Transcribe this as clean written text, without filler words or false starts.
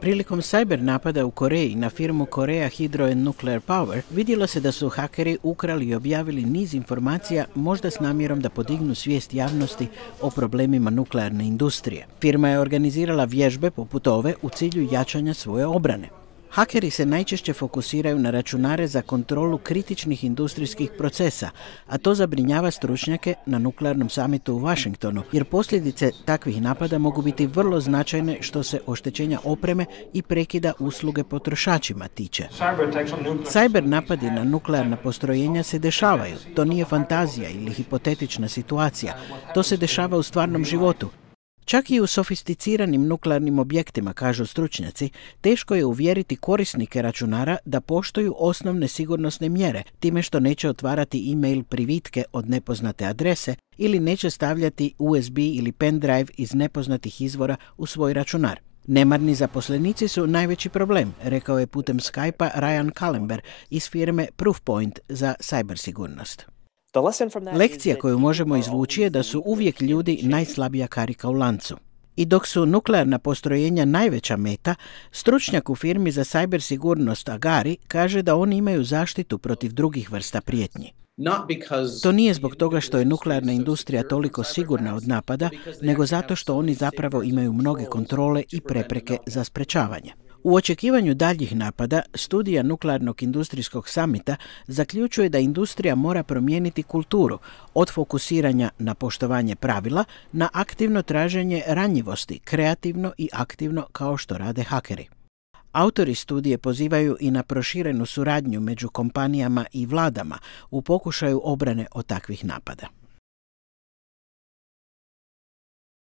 Prilikom cyber napada u Koreji na firmu Korea Hydro and Nuclear Power vidjelo se da su hakeri ukrali i objavili niz informacija, možda s namjerom da podignu svijest javnosti o problemima nuklearne industrije. Firma je organizirala vježbe poput ove u cilju jačanja svoje obrane. Hakeri se najčešće fokusiraju na računare za kontrolu kritičnih industrijskih procesa, a to zabrinjava stručnjake na nuklearnom samitu u Washingtonu, jer posljedice takvih napada mogu biti vrlo značajne što se oštećenja opreme i prekida usluge potrošačima tiče. Cyber napadi na nuklearna postrojenja se dešavaju. To nije fantazija ili hipotetična situacija. To se dešava u stvarnom životu. Čak i u sofisticiranim nuklearnim objektima, kažu stručnjaci, teško je uvjeriti korisnike računara da poštuju osnovne sigurnosne mjere, time što neće otvarati e-mail privitke od nepoznate adrese ili neće stavljati USB ili pendrive iz nepoznatih izvora u svoj računar. Nemarni zaposlenici su najveći problem, rekao je putem Skype-a Ryan Kallenberg iz firme Proofpoint za cybersigurnost. Lekcija koju možemo izvući je da su uvijek ljudi najslabija karika u lancu. I dok su nuklearna postrojenja najveća meta, stručnjak u firmi za cybersigurnost Agari kaže da oni imaju zaštitu protiv drugih vrsta prijetnji. To nije zbog toga što je nuklearna industrija toliko sigurna od napada, nego zato što oni zapravo imaju mnoge kontrole i prepreke za sprečavanje. U očekivanju daljih napada, studija Nuklearnog industrijskog samita zaključuje da industrija mora promijeniti kulturu od fokusiranja na poštovanje pravila na aktivno traženje ranjivosti, kreativno i aktivno kao što rade hakeri. Autori studije pozivaju i na proširenu suradnju među kompanijama i vladama u pokušaju obrane od takvih napada.